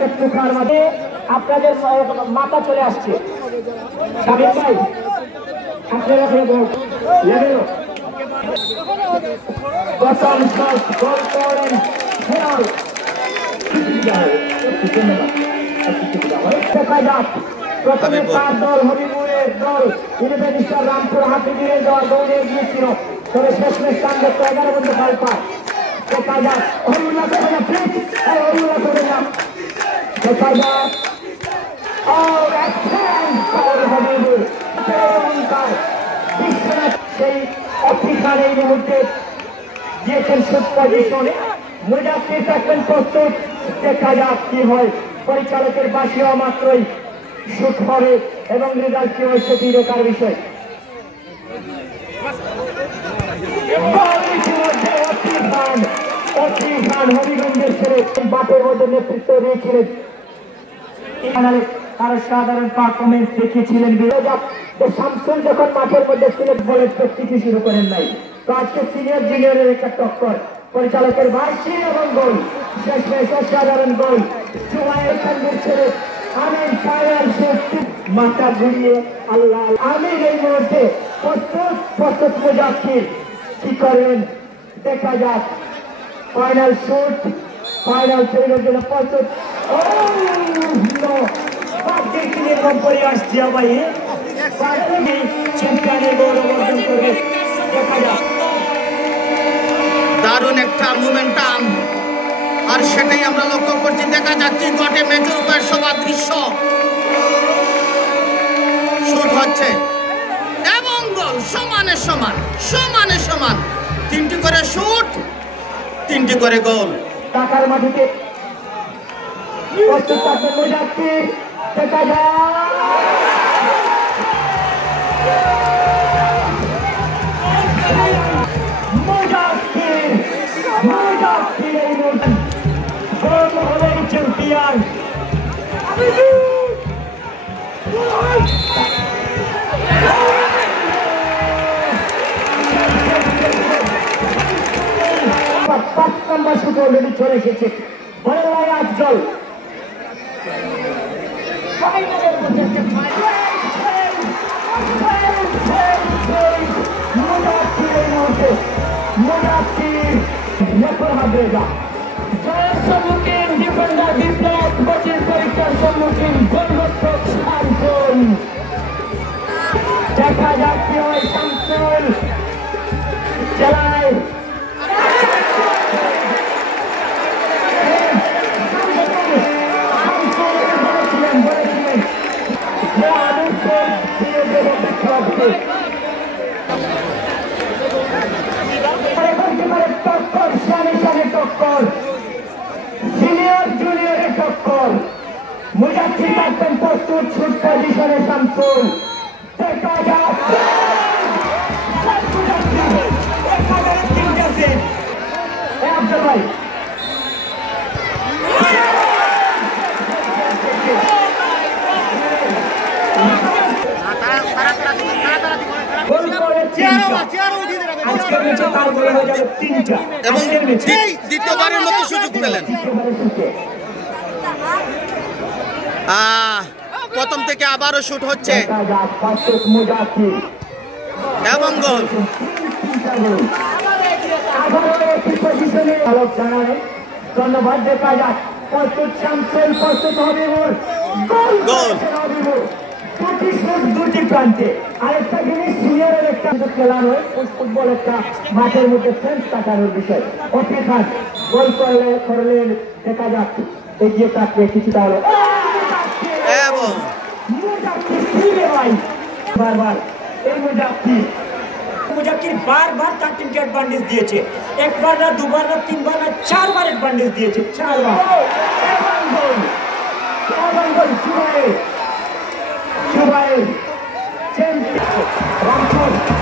একটু খাওয়ার মাঝে আপনাদের মাথা চলে আসছে শামিম ভাই আপনারা প্রথম শট গোল করেন খেয়াল দেখা যাক প্রথমে তার দল হবিবুরের দল ইউনিভার্সিটি রামপুর হাতে দিয়ে যাওয়ার দৌড়ে গিয়েছিল তবে শেষমেশ টান দেখতে 11 বন্ধু ফল পায় দেখা যাক হবিবুল্লাহ করে না প্লিজ হবিবুল্লাহ করে না দেখা যাক ও এক্সেলেন্ট ফল হবিবুর বিশ্বনাথ সেই অফিসার এই মুহূর্তে দিয়েছেন শুট পজিশনে মুজাফফর থাকবেন প্রস্তুত দেখা যাক কি হয় পরিচালকের বাসিও মাত্রই শুট হবে এবং রেজাল্ট কি হয় সেটি দেখার বিষয় হবিগঞ্জের ছেলে বাপের মধ্যে নেতৃত্ব দিয়েছিলেন তারা সাধারণ পারফরমেন্স দেখিয়েছিলেন শামসুল যখন মাঠের মধ্যে ছিলেন বলে প্রস্তুতি শুরু করেন নাই তো আজকে সিনিয়র জুনিয়রের একটা টক্কর পরিচালকের বার্ষিক এবং গোল শেষ অসাধারণ গোল জুমায়ের খানের ছেলে আমিন ফাইনাল শুট মাথা ঘুরিয়ে আল্লাহ আমিন এই মুহূর্তে প্রস্তুত মুজাফফর কি করেন দেখা যাক ফাইনাল শুট ফাইনাল সেভের জন্য প্রস্তুত এরকম করে আসছি ভাই চ্যাম্পিয়নের গৌরব অর্জন করবে দেখা যাক দারুণ একটা মোমেন্টাম আর সেটাই আমরা লক্ষ্য করছি দেখা যাচ্ছে গটে ম্যাচের উপর সবার দৃশ্য শুট হচ্ছে এবং গোল সমানে সমান তিনটি করে শুট তিনটি করে গোল টাকার মাটিতে প্রস্তুত থাকবেন মুজাফফর দেখা যাক মুজাফফর এই মুহূর্তে গোল হলেন চ্যাম্পিয়ন পাঁচ নম্বর শুট অলরেডি চলে এসেছে বড় ভাই আফজল ফাইনালের মধ্যে জয়ের সম্মুখীন ডিফেন্ডার বিপ্লব কোচের পরীক্ষার সম্মুখীন গোলরক্ষক শামসুল দেখা যাক কি হয় শামসুল চালায় সিনিয়র জুনিয়রের টক্কর মুজাফফর থাকবেন প্রস্তুত শুট পজিশনে শামসুল দেখা যাক আব্দুল ভাই দ্বিতীয়বারের মতো সুযোগ পেলেন প্রথম থেকে আবারও শুট হচ্ছে এবং গোল ধন্যবাদ দেখা যাক প্রস্তুত শামসুল প্রস্তুত হবিবুর গোল দুটি প্রান্তে আরেকটা জিনিস সিনিয়রের একটা খেলার হয় ফুটবল একটা মাঠের মধ্যে সেন্স কাটানোর বিষয় অপেক্ষান গোল করলে দেখা যাক এগিয়ে থাকবে কিছুটা হলো বারবার এই মুজাফফর বারবার তার টিমকে অ্যাডভান্টেজ দিয়েছে একবার না দুবার না তিনবার না চারবার অ্যাডভান্টেজ দিয়েছে চারবার Jubair, Rampur